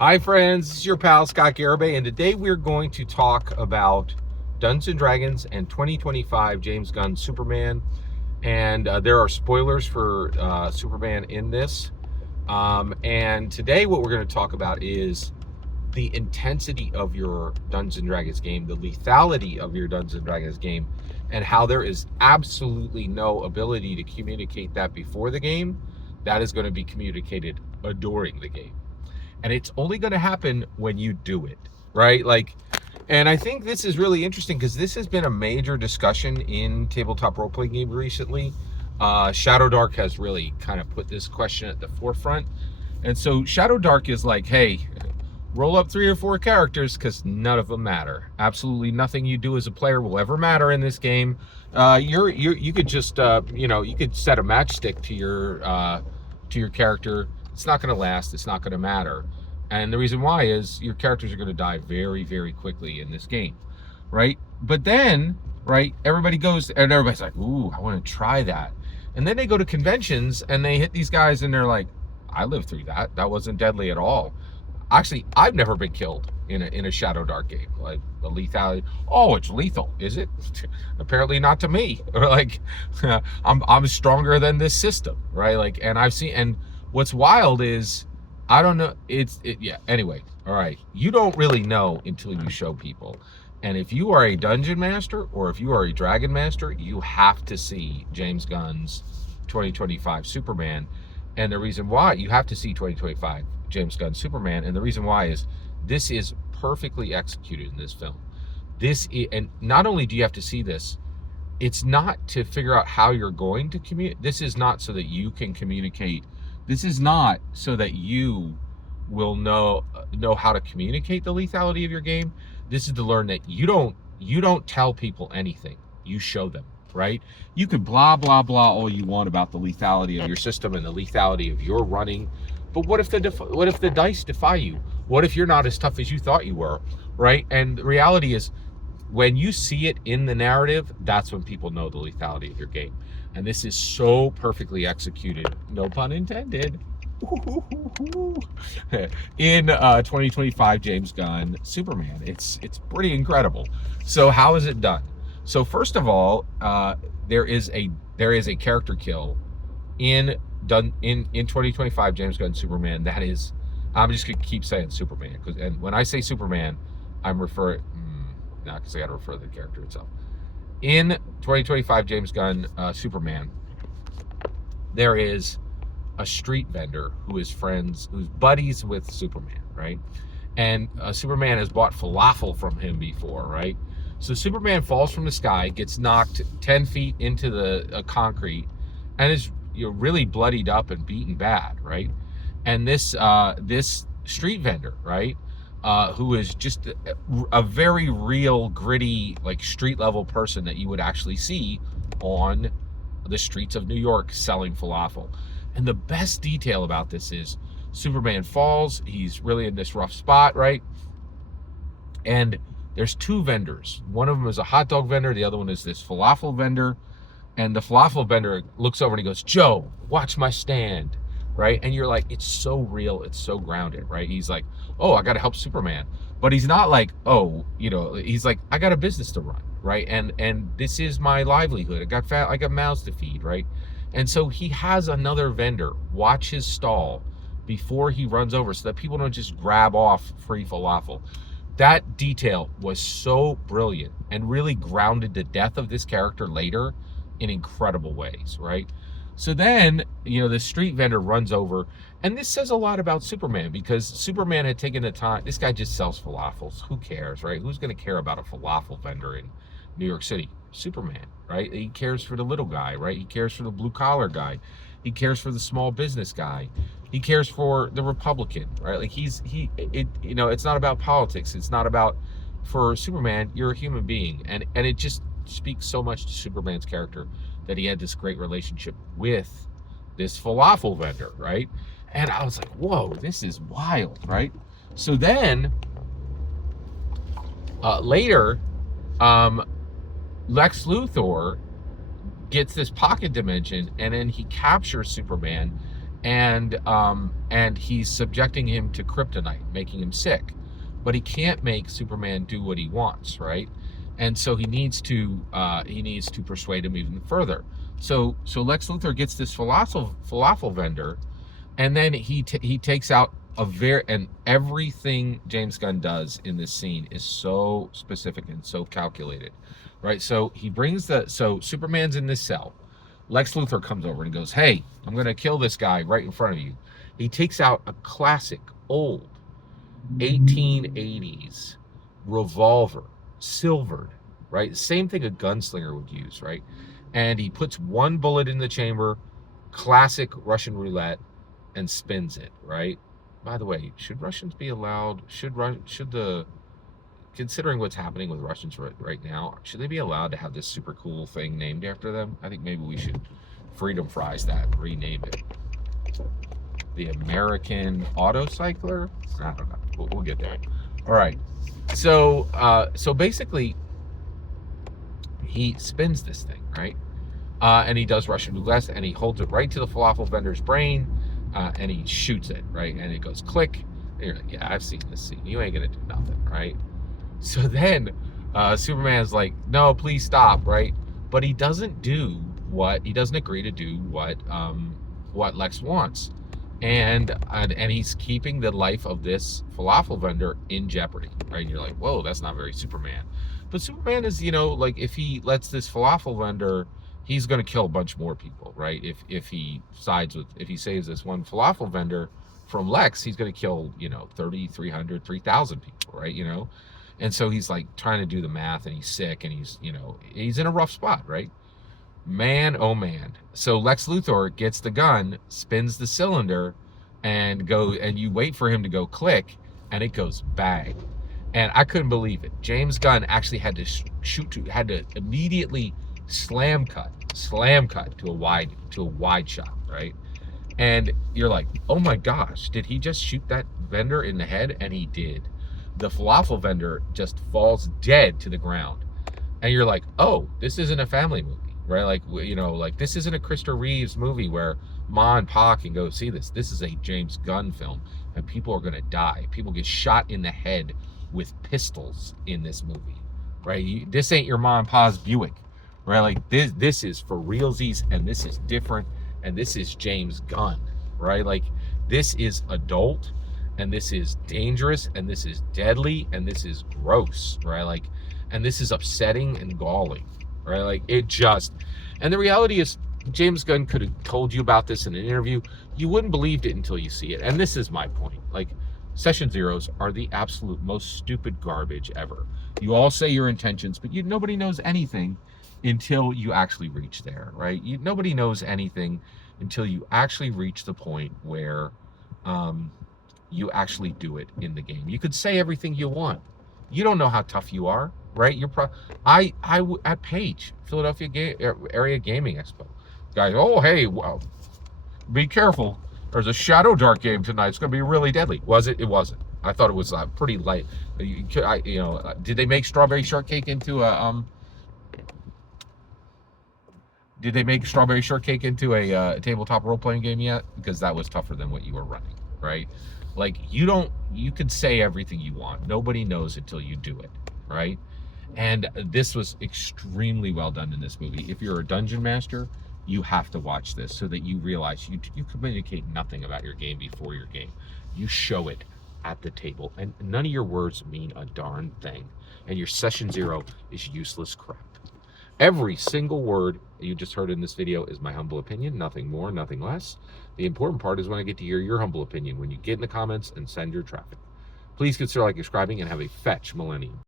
Hi friends, this is your pal Scott Garibay, and today we're going to talk about Dungeons & Dragons and 2025 James Gunn Superman. And there are spoilers for Superman in this. And today what we're going to talk about is the intensity of your Dungeons & Dragons game, the lethality of your Dungeons & Dragons game, and how there is absolutely no ability to communicate that before the game. That is going to be communicated during the game. And it's only going to happen when you do it, right? And I think this is really interesting because this has been a major discussion in tabletop role-playing games recently. Shadow Dark has really kind of put this question at the forefront. And so Shadow Dark is like, hey, roll up 3 or 4 characters because none of them matter. Absolutely nothing you do as a player will ever matter in this game. You could just you could set a matchstick to your character. It's not going to last. It's not going to matter. And the reason why is your characters are going to die very, very quickly in this game, right? But then, right, everybody goes and everybody's like, ooh, I want to try that. And then they go to conventions and they hit these guys and they're like, I lived through that. That wasn't deadly at all. Actually, I've never been killed in a Shadow Dark game. Like the lethality. Oh, it's lethal, is it? Apparently not to me. Or like, I'm stronger than this system, right? Like, and I've seen. And what's wild is, I don't know. Yeah. Anyway, all right. You don't really know until you show people. And if you are a dungeon master or if you are a dragon master, you have to see James Gunn's 2025 Superman. And the reason why you have to see 2025 James Gunn Superman, and the reason why is this is perfectly executed in this film. And not only do you have to see this, it's not to figure out how you're going to communicate. This is not so that you can communicate. This is not so that you will know how to communicate the lethality of your game. This is to learn that you don't tell people anything. You show them, right? You could blah blah blah all you want about the lethality of your system and the lethality of your running, but what if the dice defy you? What if you're not as tough as you thought you were, right? And the reality is, when you see it in the narrative, that's when people know the lethality of your game. And this is so perfectly executed, no pun intended, in 2025 James Gunn Superman. It's pretty incredible. So how is it done? So first of all, there is a character kill in 2025 James Gunn Superman. That is, I'm just gonna keep saying Superman, and when I say Superman, I'm referring because I got to refer to the character itself. In 2025 James Gunn Superman, there is a street vendor who's buddies with Superman, right? And Superman has bought falafel from him before, right? So Superman falls from the sky, gets knocked 10 feet into the concrete, and is really bloodied up and beaten bad, right? And this street vendor, right, who is just a very real, gritty, like street level person that you would actually see on the streets of New York selling falafel. And the best detail about this is Superman falls. He's really in this rough spot, right? And there's 2 vendors. One of them is a hot dog vendor. The other one is this falafel vendor. And the falafel vendor looks over and he goes, Joe, watch my stand, right? And you're like, it's so real. It's so grounded, right? He's like, oh, I got to help Superman. But he's not like, oh, he's like, I got a business to run, right? And this is my livelihood. I got mouths to feed, right? And so he has another vendor watch his stall before he runs over so that people don't just grab off free falafel. That detail was so brilliant and really grounded the death of this character later in incredible ways, right? So then, the street vendor runs over, and this says a lot about Superman because Superman had taken the time. This guy just sells falafels. Who cares, right? Who's going to care about a falafel vendor in New York City? Superman, right? He cares for the little guy, right? He cares for the blue collar guy. He cares for the small business guy. He cares for the Republican, right? Like it's not about politics. It's not about, for Superman, you're a human being. And it just speaks so much to Superman's character that he had this great relationship with this falafel vendor, right? And I was like, whoa, this is wild, right? So then later, Lex Luthor gets this pocket dimension, and then he captures Superman, and he's subjecting him to kryptonite, making him sick. But he can't make Superman do what he wants, right? And so he needs to persuade him even further. So Lex Luthor gets this falafel vendor, and then he takes out and everything James Gunn does in this scene is so specific and so calculated, right? So so Superman's in this cell. Lex Luthor comes over and goes, "Hey, I'm gonna kill this guy right in front of you." He takes out a classic old 1880s revolver, silvered, right? Same thing a gunslinger would use, right? And he puts one bullet in the chamber, classic Russian roulette, and spins it, right? By the way, should Russians be allowed? Considering what's happening with Russians right now, should they be allowed to have this super cool thing named after them? I think maybe we should freedom fries that, rename it. The American Autocycler? I don't know. We'll get there. All right. So basically, he spins this thing, right? And he does Russian roulette, and he holds it right to the falafel vendor's brain, and he shoots it, right? And it goes click. And you're like, yeah, I've seen this scene. You ain't gonna do nothing, right? So then Superman's like, no, please stop, right? But he doesn't agree to do what Lex wants. And he's keeping the life of this falafel vendor in jeopardy, right? And you're like, whoa, that's not very Superman. But Superman is, like, if he lets this falafel vendor, he's going to kill a bunch more people, right? If he saves this one falafel vendor from Lex, he's going to kill, 30, 300, 3,000 people, right? And so he's like trying to do the math, and he's sick, and he's in a rough spot, right? Man, oh man. So Lex Luthor gets the gun, spins the cylinder, and you wait for him to go click, and it goes bang. And I couldn't believe it. James Gunn actually had to immediately slam cut to a wide shot, right? And you're like, oh my gosh, did he just shoot that vendor in the head? And he did. The falafel vendor just falls dead to the ground. And you're like, oh, this isn't a family movie, right? Like this isn't a Christopher Reeves movie where Ma and Pa can go see this. This is a James Gunn film, and people are gonna die. People get shot in the head with pistols in this movie, right? This ain't your Ma and Pa's Buick, right? Like this is for realsies, and this is different, and this is James Gunn, right? Like this is adult, and this is dangerous, and this is deadly, and this is gross, right? Like, and this is upsetting and galling, right? Like and the reality is, James Gunn could have told you about this in an interview. You wouldn't believed it until you see it. And this is my point. Like, Session Zeros are the absolute most stupid garbage ever. You all say your intentions, but nobody knows anything until you actually reach there, right? Nobody knows anything until you actually reach the point where you actually do it in the game. You could say everything you want. You don't know how tough you are, right? At Page, Philadelphia Area Gaming Expo, guys, oh hey, well, be careful. There's a Shadow Dark game tonight. It's going to be really deadly. Was it? It wasn't. I thought it was pretty light. Did they make Strawberry Shortcake into a Did they make Strawberry Shortcake into a tabletop role-playing game yet? Because that was tougher than what you were running, right? Like, you could say everything you want. Nobody knows until you do it, right? And this was extremely well done in this movie. If you're a dungeon master, you have to watch this so that you realize you communicate nothing about your game before your game. You show it at the table, and none of your words mean a darn thing. And your Session Zero is useless crap. Every single word you just heard in this video is my humble opinion, nothing more, nothing less. The important part is when I get to hear your humble opinion, when you get in the comments and send your traffic. Please consider subscribing, and have a fetch millennium.